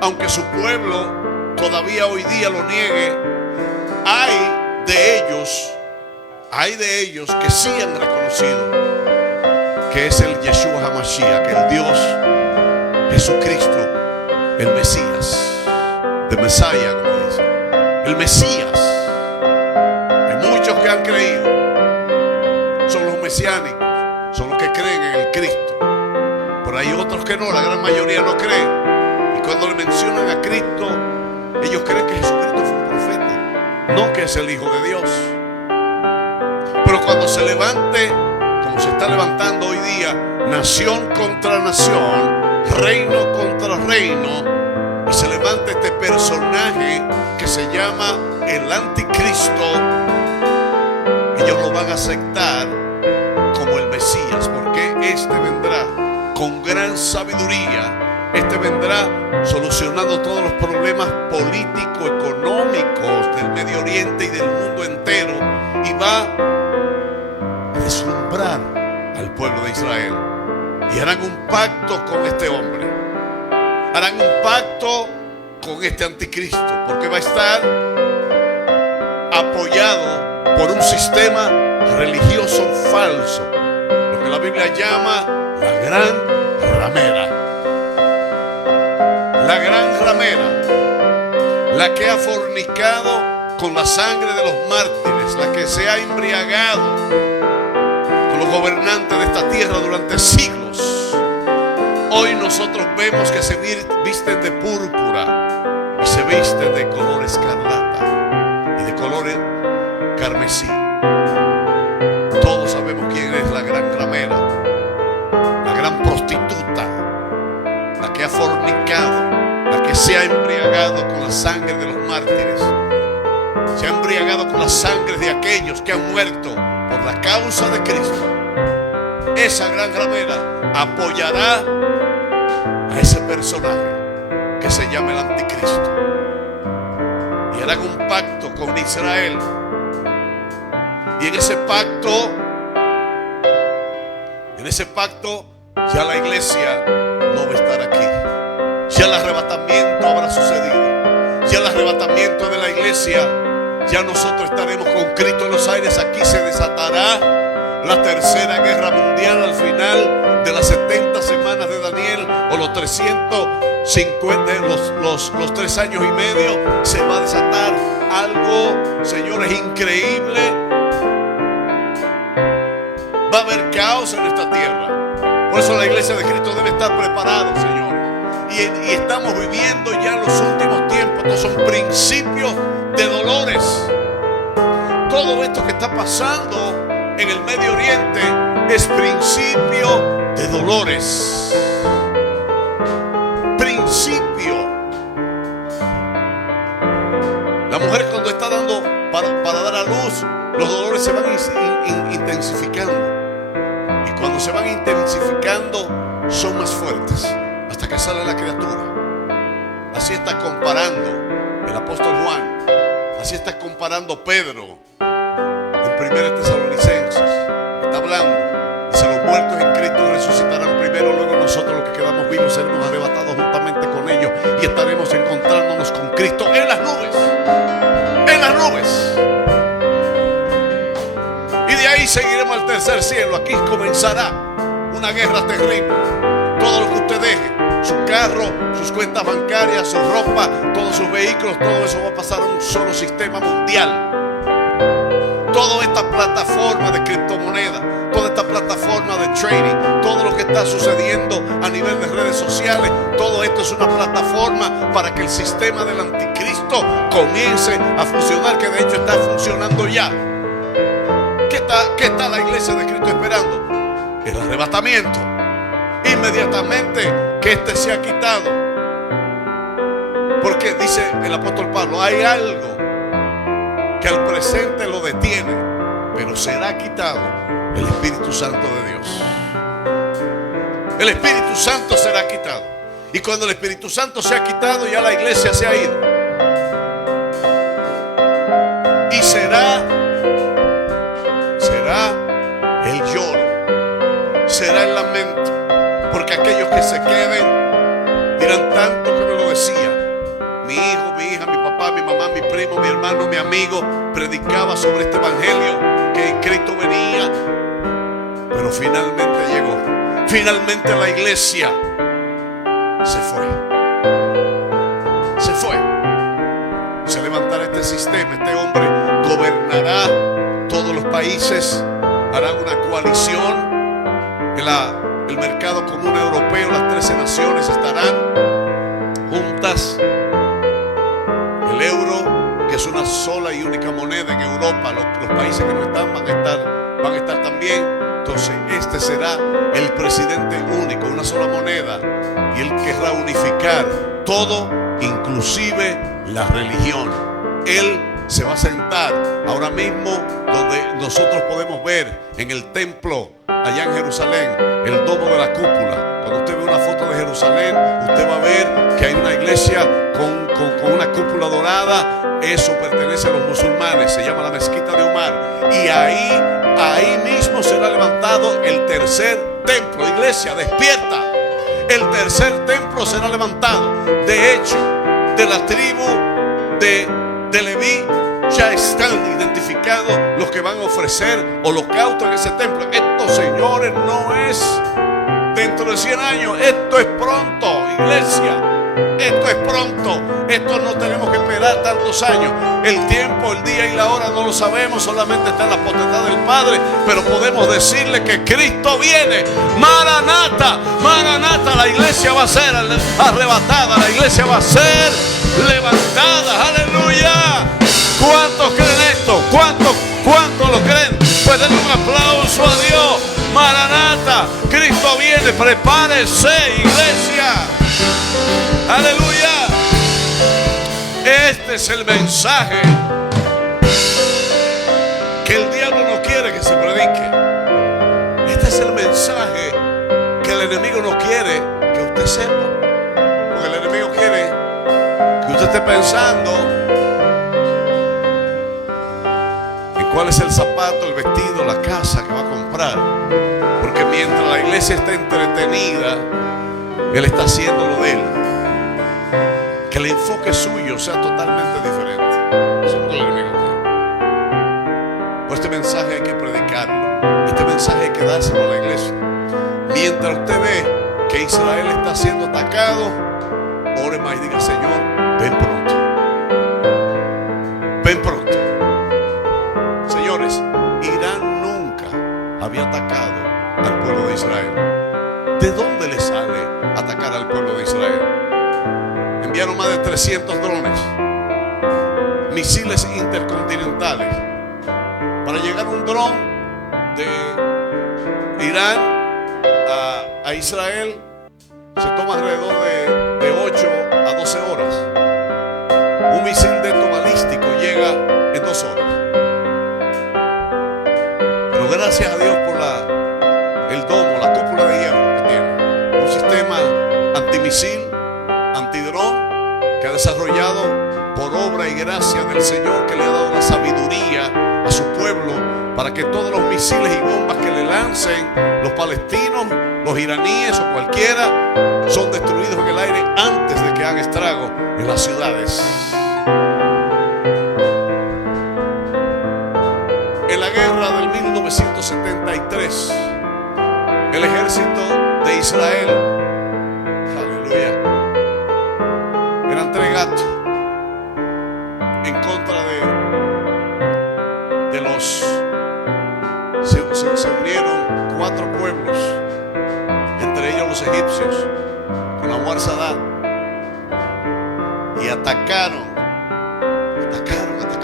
aunque su pueblo todavía hoy día lo niegue, hay de ellos que sí han reconocido que es el Yeshua HaMashiach, que el Dios Jesucristo, el Mesías, de Mesaya, como dice, el Mesías. Hay muchos que han creído, son los mesiánicos, son los que creen en el Cristo, pero hay otros que no, la gran mayoría no creen. Y cuando le mencionan a Cristo, ellos creen que Jesucristo fue un profeta, no que es el Hijo de Dios. Pero cuando se levante, como se está levantando hoy día, nación contra nación, reino contra reino, y se levanta este personaje que se llama el Anticristo, ellos lo van a aceptar como el Mesías, porque este vendrá con gran sabiduría. Este vendrá solucionando todos los problemas políticos, económicos del Medio Oriente y del mundo entero, y va a deslumbrar al pueblo de Israel. Y harán un pacto con este hombre, harán un pacto con este anticristo, porque va a estar apoyado por un sistema religioso falso, lo que la Biblia llama la gran ramera. La gran ramera, la que ha fornicado con la sangre de los mártires, la que se ha embriagado con los gobernantes de esta tierra durante siglos. Hoy nosotros vemos que se visten de púrpura y se visten de color escarlata y de color carmesí. Todos sabemos quién es la gran ramera, la gran prostituta, la que ha fornicado, la que se ha embriagado con la sangre de los mártires, se ha embriagado con la sangre de aquellos que han muerto por la causa de Cristo. Esa gran ramera apoyará a ese personaje que se llama el Anticristo, y harán un pacto con Israel. Y en ese pacto ya la iglesia no va a estar aquí. Ya el arrebatamiento habrá sucedido. Ya el arrebatamiento de la iglesia, ya nosotros estaremos con Cristo en los aires. Aquí se desatará la tercera guerra mundial al final de las 70 semanas de Daniel, o los 350, los 3 años y medio. Se va a desatar algo, señores, increíble. Va a haber caos en esta tierra. Por eso la iglesia de Cristo debe estar preparada, Señor. Y estamos viviendo ya los últimos tiempos. Estos son principios de dolores. Todo esto que está pasando en el Medio Oriente es principio de dolores. Principio. La mujer, cuando está dando para dar a luz, los dolores se van intensificando. Y cuando se van intensificando, son más fuertes, hasta que sale la criatura. Así está comparando el apóstol Juan Así está comparando Pedro en 1 Tesalonicenses. Está hablando. Dice: los muertos en Cristo resucitarán primero, luego nosotros los que quedamos vivos seremos arrebatados juntamente con ellos y estaremos encontrándonos con Cristo en las nubes. En las nubes. Y de ahí seguiremos al tercer cielo. Aquí comenzará una guerra terrible. Todo lo que usted deje, su carro, sus cuentas bancarias, su ropa, todos sus vehículos, todo eso va a pasar a un solo sistema mundial. Toda esta plataforma de criptomonedas, toda esta plataforma de trading, todo lo que está sucediendo a nivel de redes sociales, todo esto es una plataforma para que el sistema del anticristo comience a funcionar, que de hecho está funcionando ya. ¿Qué está la iglesia de Cristo esperando? El arrebatamiento. Inmediatamente que este se ha quitado. Porque dice el apóstol Pablo: hay algo que al presente lo detiene, pero será quitado: el Espíritu Santo de Dios. El Espíritu Santo será quitado. Y cuando el Espíritu Santo se ha quitado, ya la iglesia se ha ido. Y será el lloro, será el lamento, porque aquellos que se queden dirán: tanto que me lo decía mi hijo, mi hija, mi papá, mi mamá, mi primo, mi hermano, mi amigo, predicaba sobre este evangelio, que en Cristo venía, pero finalmente llegó. Finalmente la iglesia se fue. Se levantará este sistema. Este hombre gobernará todos los países, hará una coalición. El mercado común europeo, las 13 naciones estarán juntas. El euro, que es una sola y única moneda en Europa, los países que no están van a estar también. Entonces este será el presidente único, una sola moneda, y él querrá unificar todo, inclusive la religión. Él se va a sentar ahora mismo donde nosotros podemos ver en el templo allá en Jerusalén, el domo de la cúpula. Cuando usted ve una foto de Jerusalén, usted va a ver que hay una iglesia con una cúpula dorada. Eso pertenece a los musulmanes, se llama la mezquita de Omar. Y ahí mismo será levantado el tercer templo. Iglesia, despierta. El tercer templo será levantado. De hecho, de la tribu de Leví ya están identificados los que van a ofrecer holocausto en ese templo. Esto, señores, no es dentro de 100 años. Esto es pronto, iglesia. Esto es pronto. Esto no tenemos que esperar tantos años. El tiempo, el día y la hora no lo sabemos. Solamente está en la potestad del Padre. Pero podemos decirle que Cristo viene. Maranata, Maranata. La iglesia va a ser arrebatada. La iglesia va a ser levantada. Aleluya. ¿Cuántos creen esto? ¿Cuántos lo creen? Pues denle un aplauso a Dios. Maranata, Cristo viene. Prepárese, iglesia. Aleluya. Este es el mensaje que el diablo no quiere que se predique. Este es el mensaje que el enemigo no quiere que usted sepa. Porque el enemigo quiere que usted esté pensando en cuál es el zapato, el vestido, la casa que va a comprar. Porque mientras la iglesia está entretenida, él está haciendo lo de él. Que el enfoque suyo sea totalmente diferente. Eso es lo que el enemigo quiere. Pues este mensaje hay que predicarlo. Este mensaje hay que dárselo a la iglesia. Mientras usted ve que Israel está siendo atacado, ore más y diga: Señor, ven pronto. Ven pronto. Señores, Irán nunca había atacado al pueblo de Israel. ¿De dónde le sale atacar al pueblo de Israel? Enviaron más de 300 drones, misiles intercontinentales. Para llegar un dron de Irán a Israel se toma alrededor de 8 a 12 horas. Un misil de estos balístico llega en 2 horas. Pero gracias a Dios por el domo, la cúpula de hierro que tiene. Un sistema antimisil, antidrón, que ha desarrollado por obra y gracia del Señor, que le ha dado la sabiduría a su pueblo para que todos los misiles y bombas que le lancen los palestinos, los iraníes o cualquiera, son destruidos en el aire antes de que hagan estrago en las ciudades. En la guerra del 1973, el ejército de Israel, aleluya, eran 3 gatos en contra de los. Se unieron 4 pueblos, entre ellos los egipcios, con Anwar Sadat, y atacaron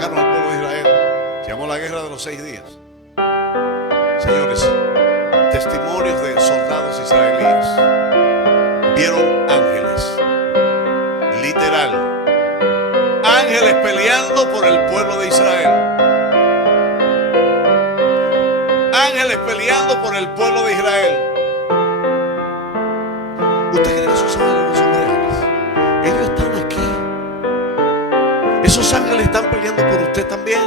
al pueblo de Israel. Se llamó la guerra de los 6 días. Señores, testimonios de soldados israelíes vieron ángeles, literal, ángeles peleando por el pueblo de Israel. Ángeles peleando por el pueblo de Israel. ¿Usted cree que esos ángeles son reales? Ellos están aquí. Esos ángeles están peleando por usted también.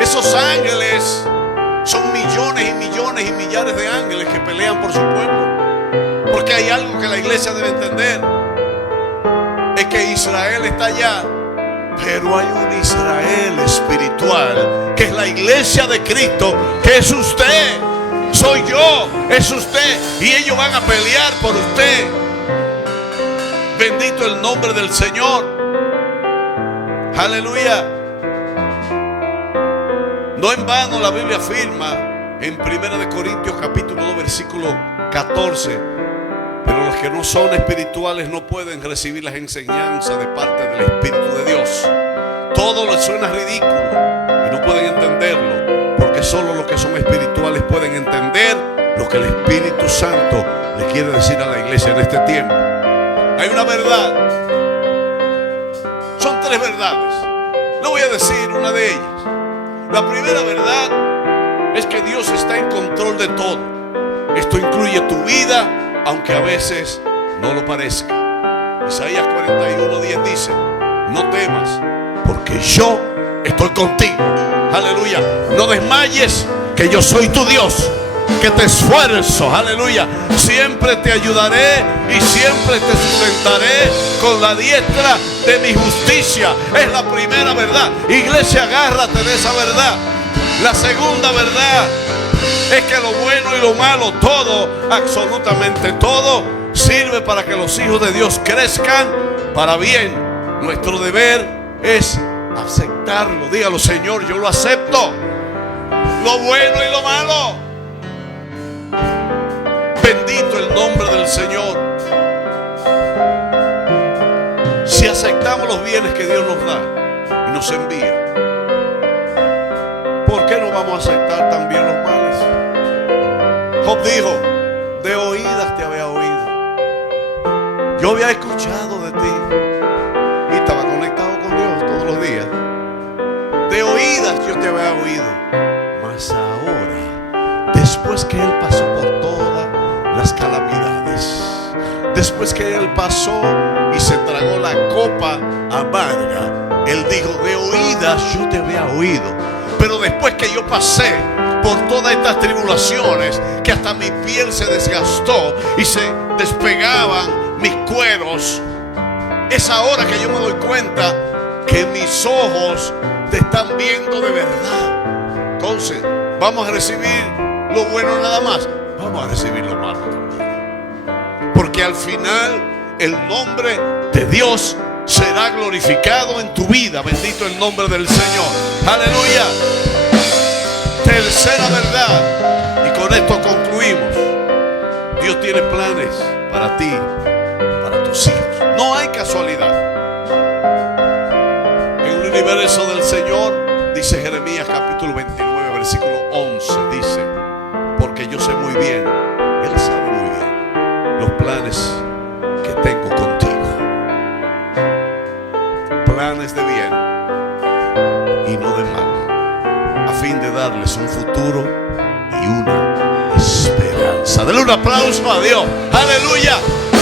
Esos ángeles son millones y millones y millares de ángeles que pelean por su pueblo. Porque hay algo que la iglesia debe entender: es que Israel está allá, pero hay un Israel espiritual, que es la iglesia de Cristo, que es usted, soy yo, es usted, y ellos van a pelear por usted. Bendito el nombre del Señor. Aleluya. No en vano la Biblia afirma en 1 Corintios capítulo 2 versículo 14: pero los que no son espirituales no pueden recibir las enseñanzas de parte del Espíritu de Dios. Todo les suena ridículo y no pueden entenderlo, porque solo los que son espirituales pueden entender lo que el Espíritu Santo le quiere decir a la iglesia en este tiempo. Hay una verdad, son 3 verdades. No voy a decir una de ellas. La primera verdad es que Dios está en control de todo. Esto incluye tu vida, aunque a veces no lo parezca. Isaías 41:10 dice: no temas, porque yo estoy contigo. Aleluya. No desmayes, que yo soy tu Dios, que te esfuerzo. Aleluya. Siempre te ayudaré y siempre te sustentaré con la diestra de mi justicia. Es la primera verdad. Iglesia, agárrate de esa verdad. La segunda verdad es que lo bueno y lo malo, todo, absolutamente todo, sirve para que los hijos de Dios crezcan para bien. Nuestro deber es aceptarlo. Dígalo: Señor, yo lo acepto, lo bueno y lo malo. Bendito el nombre del Señor. Si aceptamos los bienes que Dios nos da y nos envía, ¿por qué no vamos a aceptar también los males? Job dijo: de oídas te había oído, yo había escuchado de ti, y estaba conectado con Dios todos los días. De oídas yo te había oído, mas ahora, después que Él pasó por todas las calamidades, después que Él pasó y se tragó la copa amarga, Él dijo: de oídas yo te había oído, pero después que yo pasé por todas estas tribulaciones, que hasta mi piel se desgastó y se despegaban mis cueros, es ahora que yo me doy cuenta que mis ojos te están viendo de verdad. Entonces, ¿vamos a recibir lo bueno nada más? Vamos a recibir lo malo también, porque al final el nombre de Dios será glorificado en tu vida. Bendito el nombre del Señor. Aleluya. Tercera verdad, y con esto concluimos: Dios tiene planes para ti, para tus hijos. No hay casualidad. En un universo del Señor, dice Jeremías capítulo 29 versículo 11, dice: porque yo sé muy bien, Él sabe muy bien los planes que tengo contigo, planes de bien y no de mal, a fin de darles un futuro y una esperanza. Denle un aplauso a Dios. Aleluya.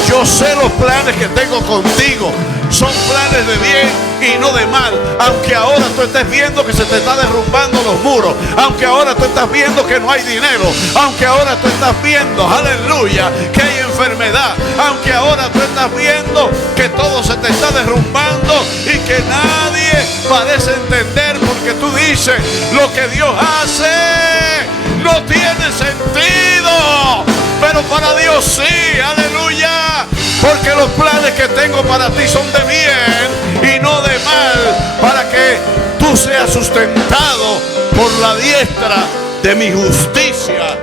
Yo sé los planes que tengo contigo son planes de bien y no de mal. Aunque ahora tú estés viendo que se te está derrumbando los muros, aunque ahora tú estás viendo que no hay dinero, aunque ahora tú estás viendo, aleluya, que hay enfermedad, aunque ahora tú estás viendo que todo se te está derrumbando y que nadie parece entender, porque tú dices, lo que Dios hace no tiene sentido, pero para Dios sí, aleluya, porque los planes que tengo para ti son de bien y no de mal, para que tú seas sustentado por la diestra de mi justicia.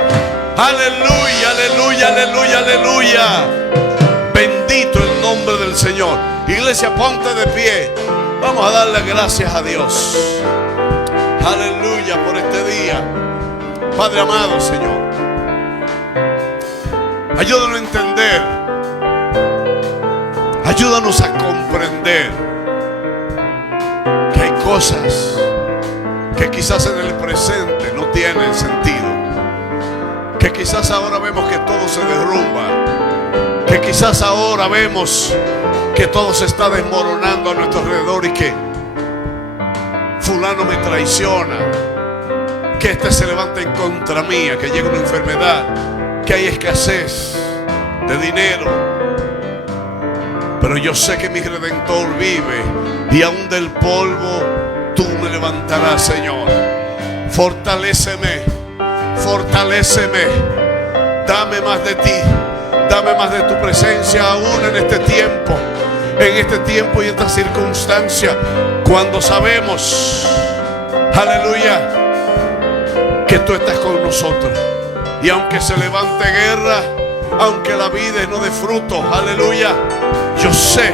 Aleluya, aleluya, aleluya, aleluya. Bendito el nombre del Señor. Iglesia, ponte de pie. Vamos a darle gracias a Dios. Aleluya por este día. Padre amado, Señor, ayúdanos a entender, ayúdanos a comprender que hay cosas que quizás en el presente no tienen sentido, que quizás ahora vemos que todo se derrumba, que quizás ahora vemos que todo se está desmoronando a nuestro alrededor y que fulano me traiciona, que este se levanta en contra mía, que llega una enfermedad, que hay escasez de dinero. Pero yo sé que mi Redentor vive y aún del polvo tú me levantarás, Señor. Fortaléceme, fortaléceme. Dame más de ti, dame más de tu presencia aún en este tiempo y esta circunstancia, cuando sabemos, aleluya, que tú estás con nosotros. Y aunque se levante guerra, aunque la vida no dé fruto, aleluya, yo sé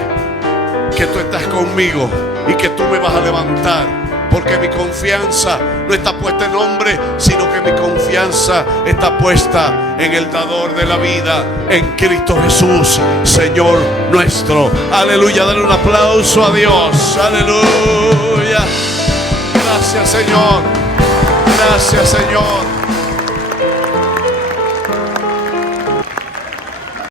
que tú estás conmigo y que tú me vas a levantar, porque mi confianza no está puesta en hombre, sino que mi confianza está puesta en el dador de la vida, en Cristo Jesús, Señor nuestro. Aleluya, dale un aplauso a Dios. Aleluya. Gracias, Señor. Gracias, Señor.